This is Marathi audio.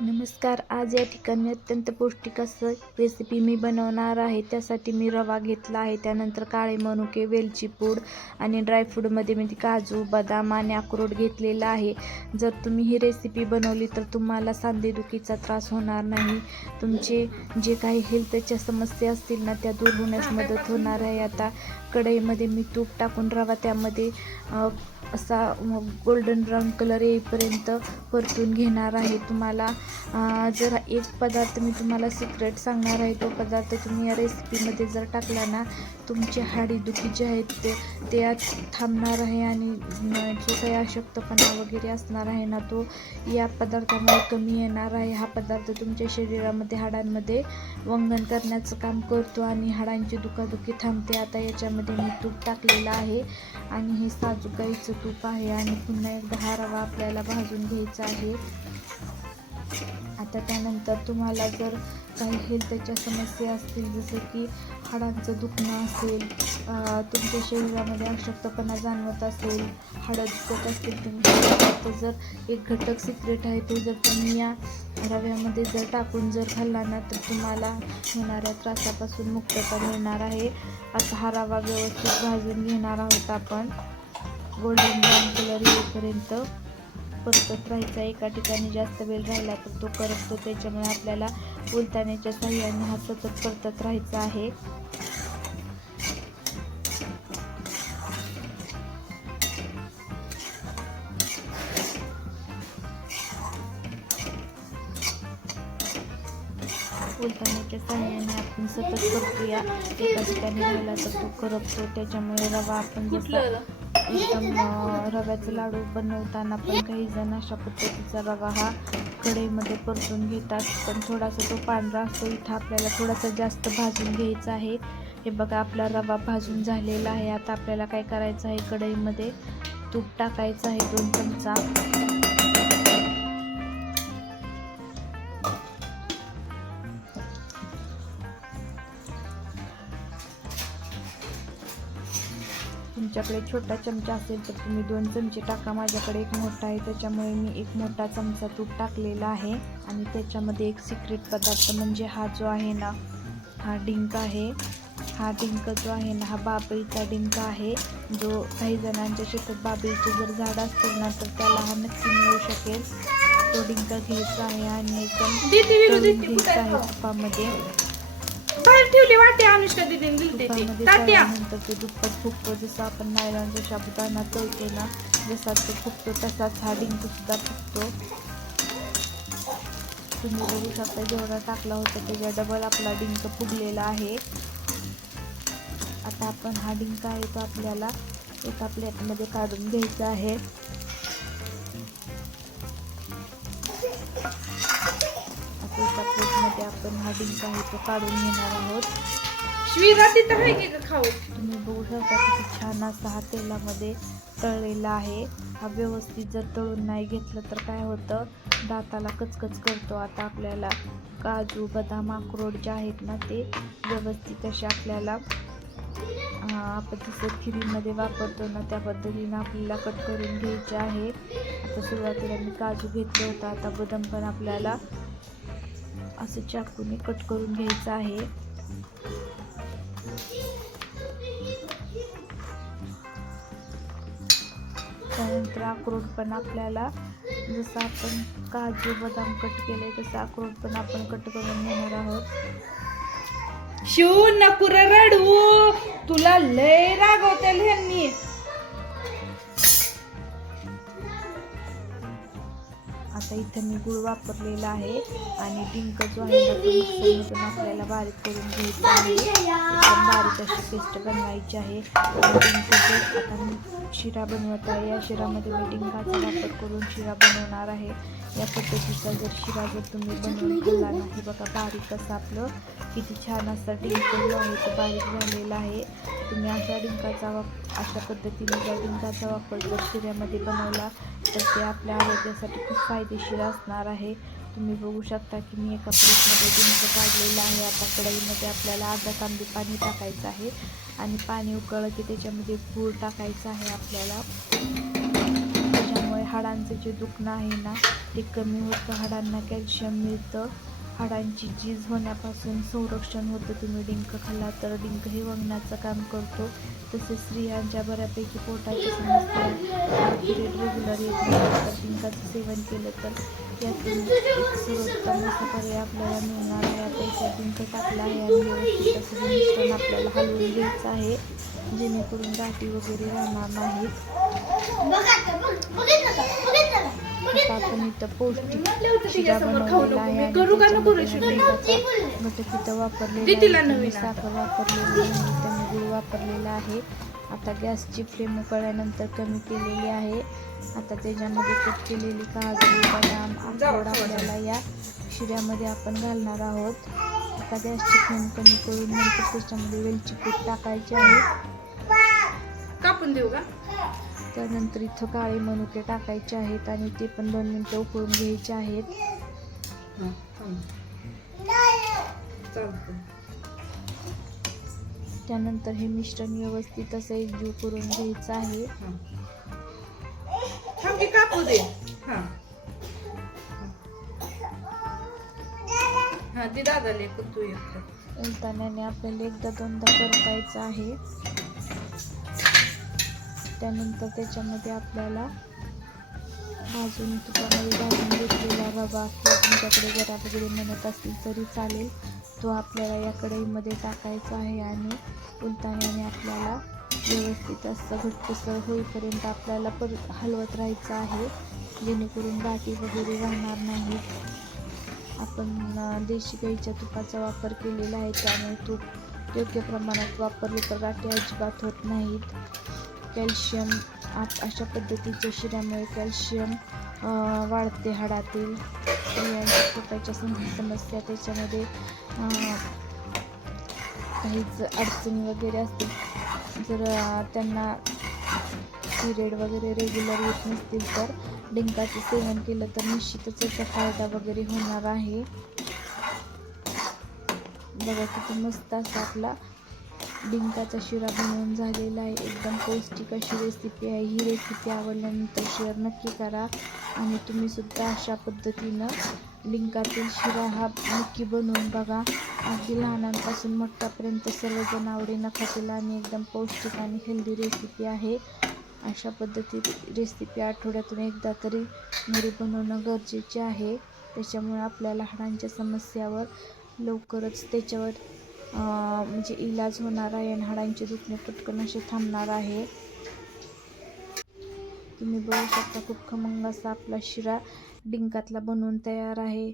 नमस्कार. आज या ठिकाणी अत्यंत पौष्टिक असं रेसिपी मी बनवणार आहे. त्यासाठी मी रवा घेतला आहे, त्यानंतर काळे मनुके, वेलची पूड आणि ड्रायफ्रूटमध्ये मी काजू, बदाम आणि अक्रोड घेतलेला आहे. जर तुम्ही ही रेसिपी बनवली तर तुम्हाला सांधेदुखीचा त्रास होणार नाही. तुमचे जे काही हेल्थच्या समस्या असतील ना त्या दूर होण्यास मदत होणार आहे. आता कढईमध्ये मी तूप टाकून रवा त्यामध्ये असा गोल्डन ब्राऊन कलर येईपर्यंत परतून घेणार आहे. तुम्हाला जर एक पदार्थ मी तुम्हाला सिक्रेट सांगणार आहे. तो पदार्थ तुम्ही या रेसिपीमध्ये जर टाकला ना, तुमची हाडीदुखी जे आहेत ते आज थांबणार आहे आणि जो काही अशक्तपणा वगैरे असणार आहे ना, तो या पदार्थामुळे कमी येणार आहे. हा पदार्थ तुमच्या शरीरामध्ये, हाडांमध्ये वंगण करण्याचं काम करतो आणि हाडांची दुखादुखी थांबते. आता याच्यामध्ये मी तूप टाकलेलं आहे आणि हे साजूक गाईचं तूप आहे आणि पुन्हा एकदा हा रवा आपल्याला भाजून घ्यायचा आहे. आता त्यानंतर तुम्हाला जर काही हेल्थच्या समस्या असतील, जसं की हाडांचं दुखणं असेल, तुमच्या शरीरामध्ये अशक्तपणा जाणवत असेल, हाडं दुखत असतील, तर जर एक घटक सिक्रेट आहे, तो जर तुम्ही या रव्यामध्ये जर टाकून जर खाल्ला ना, तर तुम्हाला होणाऱ्या त्रासापासून मुक्तता मिळणार आहे. आता हा रवा व्यवस्थित भाजून घेणार आहोत आपण. गोल्डन ब्राऊन कलर येईपर्यंत परतत राहायचा. एका ठिकाणी जास्त वेळ राहिला तर तो करपतो, त्याच्यामुळे आपल्याला उलटाण्याच्या साहाय्याने हा सतत परतत राहायचा आहे. उलटाण्याच्या साहाय्याने आपण सतत करतोया. एका ठिकाणी राहिला तर तो करपतो, त्याच्यामुळे रवा आपण जसा एकदम रव्याचे लाडू बनवताना पण काही जण अशा पद्धतीचा रवा हा कढईमध्ये परतून घेतात, पण थोडासा तो पांढरा असतो. इथं आपल्याला थोडासा जास्त भाजून घ्यायचा आहे. हे बघा, आपला रवा भाजून झालेला आहे. आता आपल्याला काय करायचं आहे, कढईमध्ये तूप टाकायचं आहे 2 चमचा. तुमच्याकडे छोटा चमचा असेल तर तुम्ही 2 चमचे टाका. माझ्याकडे एक मोठा आहे, त्याच्यामुळे मी एक मोठा चमचा तूप टाकलेला आहे. आणि त्याच्यामध्ये एक सिक्रेट पदार्थ म्हणजे हा जो आहे ना, हा डिंक आहे. हा डिंक जो आहे ना, हा बाबळीचा डिंक आहे. जो काही जणांच्या शेतात बाबळीचे जर झाड असतील ना, तर त्याला हा नक्की मिळू शकेल. तो डिंक घ्यायचा आहे आणि एकदम घ्यायचा आहे तुपामध्ये. नंतर ते दुप्पट फुगतो. जसं आपण नायलॉनचा साबुदाणा तळतो ना, जसा तो फुगतो तसाच हा डिंक सुद्धा फुगतो. तुम्ही बघू शकता, जेवढा टाकला होता त्याच्या डबल आपला डिंक फुगलेला आहे. आता आपण हा डिंक आहे तो आपल्याला एका प्लेटमध्ये काढून घ्यायचा आहे. आता एका प्लेटमध्ये आपण हा डिंक आहे तो काढून घेणार आहोत. तुम्ही बघू शकता किती छान असा हा तेलामध्ये तळलेला आहे. हा व्यवस्थित जर तळून नाही घेतलं तर काय होतं, दाताला कचकच करतो. आता आपल्याला काजू, बदाम, अक्रोड जे आहेत ना, ते व्यवस्थित असे आपल्याला आपण जसं खिरीमध्ये वापरतो ना, त्या पद्धतीनं आपल्याला कट करून घ्यायचे आहे. आता सुरुवातीला मी काजू घेतलं होतं, आता बदाम पण आपल्याला असं चाकूने कट करून घ्यायचं आहे. त्यानंतर अक्रोड पण आपल्याला, जसं आपण काजू बदाम कट केले तसं अक्रोड पण आपण कट करून घेणार आहोत. शिव नको रडू, तुला लय रागवतील ह्यांनी. आता इथं मी गूळ वापरलेला आहे आणि डिंक जो आहे ना, तो मिक्सरमधून आपल्याला बारीक करून घ्यायचा आहे. एकदम बारीक अशी पेस्ट बनवायची आहे. डिंकचं आता मी शिरा बनवत आहे. या शिरामध्ये मी डिंकाचा वापर करून शिरा बनवणार आहे. या पद्धतीचा जर शिरा जर तुम्ही बनवून खाल्ला नाही, बघा बारीक असं आपलं किती छान असा डिंक जो आहे तो बारीक झालेला आहे. तुम्ही अशा पद्धतीने जर डिंकाचा वापर जर शिऱ्यामध्ये बनवला तर ते आपल्या आरोग्यासाठी खूप फायदेशीर असणार आहे. तुम्ही बघू शकता की मी एका प्लेटमध्ये डिंक काढलेलं आहे. आता कढईमध्ये आपल्याला अर्धा तांबी पाणी टाकायचं आहे आणि पाणी उकळलं की त्याच्यामध्ये गूळ टाकायचा आहे आपल्याला. त्याच्यामुळे हाडांचं जे दुखणं आहे ना ते कमी होतं, हाडांना कॅल्शियम मिळतं, हाडांची झीज होण्यापासून संरक्षण होतं. तुम्ही डिंक खाल्ला तर डिंक हे वंगणाचं काम करतो. तसेच स्त्रियांच्या बऱ्यापैकी पोटाची समस्या, पिरियड रेग्युलर येत नाही तर डिंकाचं सेवन केलं तर यातून एक सर्वोत्तम असा पर्याय आपल्याला मिळणार आहे. आता इथे डिंक टाकला आहे आणि व्यवस्थित असं हे मिश्रण आपल्याला हलवून घ्यायचं आहे जेणेकरून गाठी वगैरे राहणार नाहीत. आता आपण इथं पौष्टिक शिरा बनवलेला आहे आणि त्याच्यामध्ये घटक इथं वापरलेला आहे. मी साखर वापरलेली आहे, इथं मी गूळ वापरलेला आहे. आता गॅसची फ्लेम उकळल्यानंतर कमी केलेली आहे. आता त्याच्यामध्ये कट केलेली काजू, बदाम, अक्रोड आपल्याला या शिऱ्यामध्ये आपण घालणार आहोत. आता गॅसची फ्लेम कमी करून नंतर त्याच्यामध्ये वेलची पूड टाकायची आहे. कापून देऊ का? त्यानंतर इथं काळे मनुके टाकायचे आहेत आणि ते पण 2 मिनिटं उकळून घ्यायचे आहेत. त्यानंतर हे मिश्रण व्यवस्थित असं एकजीव करून घ्यायचं आहे. कापू दे. ती दादाले तू उलटाण्याने आपल्याला एकदा दोनदा परतायचं आहे. त्यानंतर त्याच्यामध्ये आपल्याला भाजून तुपामध्ये भाजून घेतलेला रवा किंवा तुमच्याकडे जरा वगैरे म्हणत असतील तरी चालेल, तो आपल्याला या कढईमध्ये टाकायचा आहे आणि उलटाण्याने आपल्याला व्यवस्थित असं घट्टसर होईपर्यंत आपल्याला परत हलवत राहायचं आहे जेणेकरून गाठी वगैरे राहणार नाहीत. आपण देशी गाईच्या तुपाचा वापर केलेला आहे त्यामुळे तूप योग्य प्रमाणात वापरले तर गाठी अजिबात होत नाहीत. कॅल्शियम अशा पद्धतीच्या शिऱ्यामुळे कॅल्शियम वाढते हाडातील. स्त्रियांच्या पोटाच्या समस्या, त्याच्यामध्ये काहीच अडचणी वगैरे असतील, जर त्यांना पिरियड वगैरे रेग्युलर येत नसतील तर डिंकाचं सेवन केलं तर निश्चितच याचा फायदा वगैरे होणार आहे. बघा किती मस्त असा आपला डिंकाचा शिरा बनवून झालेला आहे. एकदम पौष्टिक अशी रेसिपी आहे. ही रेसिपी आवडल्यानंतर शेअर नक्की करा आणि तुम्ही सुद्धा अशा पद्धतीनं डिंकातील शिरा हा नक्की बनवून बघा. अगदी लहानांपासून मोठ्यापर्यंत सर्वजण आवडीनं खातील आणि एकदम पौष्टिक आणि हेल्दी रेसिपी आहे. अशा पद्धतीची रेसिपी आठवड्यातून एकदा तरी घरी बनवणं गरजेचे आहे. त्याच्यामुळे आपल्याला हाडांच्या समस्यावर लवकरच त्याच्यावर म्हणजे इलाज होणार आहे आणि हाडांचे दुखणे पटकन असे थांबणार आहे. तुम्ही बघू शकता खूप खमंग असा आपला शिरा डिंकातला बनवून तयार आहे.